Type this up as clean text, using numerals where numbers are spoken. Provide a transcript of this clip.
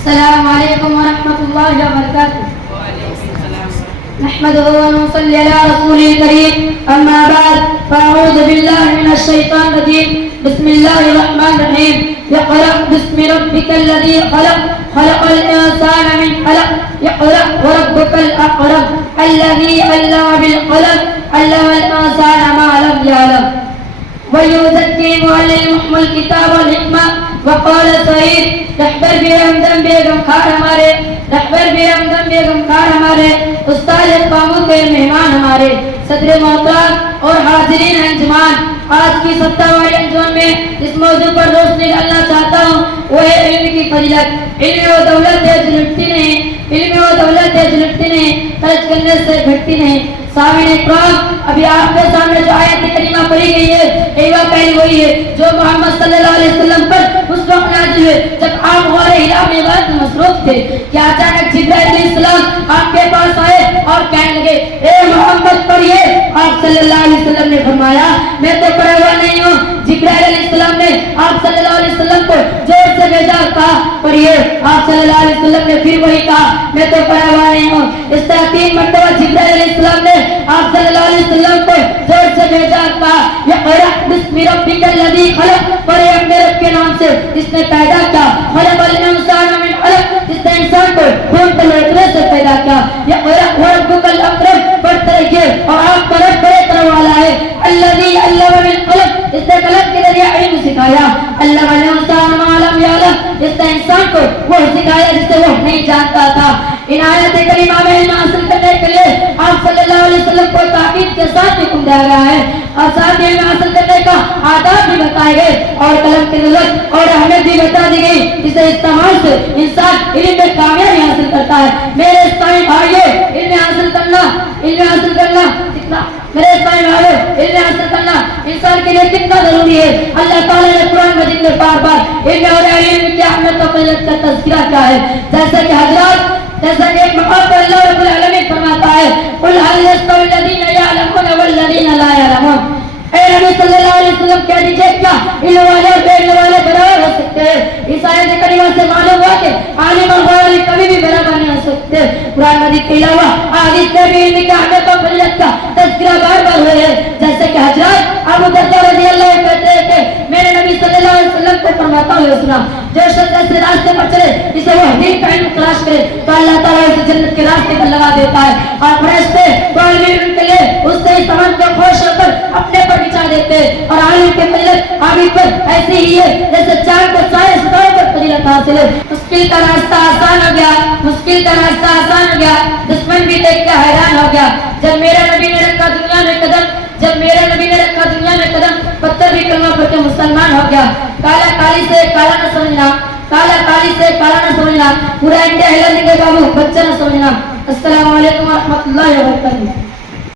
السلام علیکم ورحمۃ اللہ وبرکاتہ. نحمده ونصلي على رسوله الكريم أما بعد فأعوذ بالله من الشيطان الرجيم. بسم الله الرحمن الرحيم. اقرأ باسم ربك الذي خلق خلق الإنسان من علق اقرأ وربك الأكرم الذي علم بالقلم علم الإنسان ما لم يعلم ويزكيهم ويعلمهم الكتاب والحكمة. وقال سعید رہبر بیگم بیگم خار ہمارے رہبر بیگم بیگم خار ہمارے استاد قاموں کے مہمان ہمارے صدر محترم اور حاضرین انجمان. آج کی 70واں انجمن میں اس موضوع پر روشنی ڈالنا چاہتا ہوں وہ ہے علم کی فضیلت. علم و دولت ہے جو لٹتی نہیں, علم و دولت ہے جو لٹتی نہیں, خرچ کرنے سے گھٹتی نہیں. سامعین اکرام, ابھی آپ کے سامنے جو آیت کریمہ پڑھی گئی ہے ایوہ پہلی وہی ہے جو محمد صلی اللہ علیہ وسلم پر اس وقت نازل ہوئے جب آپ غار ہرا میں عبادت میں مصروف تھے کہ اچانک جبرائیل علیہ السلام آپ کے پاس آئے اور کہنے لگے اے محمد پڑھیے. آپ صلی اللہ علیہ وسلم نے فرمایا میں تو پڑھا ہوا نہیں ہوں. جبرائیل علیہ السلام نے آپ صلی اللہ علیہ وسلم کو زور سے بھیجا, کہا پڑھیے. آپ صلی اللہ علیہ وسلم نے پھر وہی کہا میں تو پڑھا ہوا نہیں ہوں. اس طرح 3 مرتبہ جبرائیل علیہ السلام نے آپ صلی اللہ علیہ وسلم کو زور سے بھیجا, کہا اقرأ باسم ربک الذی خلق, پڑھے اپنے رب کے نام سے جس نے پیدا کیا. خلق الانسان من علق, جس نے انسان کو خون کے لڑکنے سے پیدا کیا. اقرأ وربک الاکرم, پڑھتے رہیے اور آپ کا رب بڑے کرم والا ہے. الذی علم بالقلم, جس نے قلم کے ذریعے علم سکھایا. علم الانسان ما لم یعلم, جس نے انسان کو وہ سکھایا جسے وہ نہیں جانتا تھا. ان آیت کریمہ میں علم حاصل کرنے کے لیے آپ صلی اللہ علیہ وسلم کو تاکید کے ساتھ حکم دیا گیا ہے اور ساتھ علم حاصل کرنے کا آداب بھی بتائے گئے اور قلم کی ضرورت اور اہمیت بھی بتا دی گئی جسے استعمال سے انسان علم میں کامیابی حاصل کرتا ہے. میرے اسلامی بھائیوں, علم حاصل کرنا کتنا میرے اسلامی بھائیوں علم حاصل کرنا انسان کے لیے کتنا ضروری ہے. اللہ تعالیٰ نے قرآن مجید میں بار بار علم اور علم کی اہمیت و فضیلت کا تذکرہ کیا ہے. جیسے کہ حضرات جیسا کہ ایک مقام پر اللہ رب العالمین فرماتا ہے قل هل يستوي الذين يعلمون والذين لا يعلمون. اے نبی صلی اللہ علیہ وسلم کہہ دیجئے کیا علم والے اور بے علم والے برابر ہو سکتے ہیں. اس آیت کریمہ سے معلوم ہوا کہ عالم اور غیر عالم کبھی بھی برابر نہیں ہو سکتے. قرآن مجید کے علاوہ حدیث میں بھی علم کی اہمیت اور فضیلت کا تذکرہ بار بار ہوئے ہیں. جیسے کہ حضرات ابو درداء رضی اللہ عنہ کہتے ہیں کہ میرے نبی صلی اللہ علیہ وسلم کو فرماتا ہوئے سنا جو شخص ایسے راستے پر چلے جسے وہ دین کا علم تلاش کرے تو اللہ تعالیٰ اسے جنت کے راستے پر لگا دیتا ہے اور فرشتے تو علم کے لیے اس سے سمجھ کو خوش ہو کر اپنے پر بچھا دیتے ہیں. اور عالم کی فضیلت عابد پر ایسی ہی ہے جیسے چاند کو سارے ستاروں پر فضیلت حاصل ہے. مشکل کا راستہ آسان ہو گیا, مشکل کا راستہ آسان ہو گیا, دشمن بھی دیکھ کے حیران ہو گیا. جب میرے نبی نے رکھا دنیا میں قدم, جب میرے نبی نے رکھا دنیا میں قدم, پتھر بھی کلمہ پڑھ کے مسلمان ہو گیا. کالا کالی سے کالا نہ سمجھنا, کالا کالی سے کالا نہ سمجھنا, پورا انڈیا ہلا دیں گے بابو, بچہ نہ سمجھنا. السلام علیکم ورحمۃ اللہ وبرکاتہ.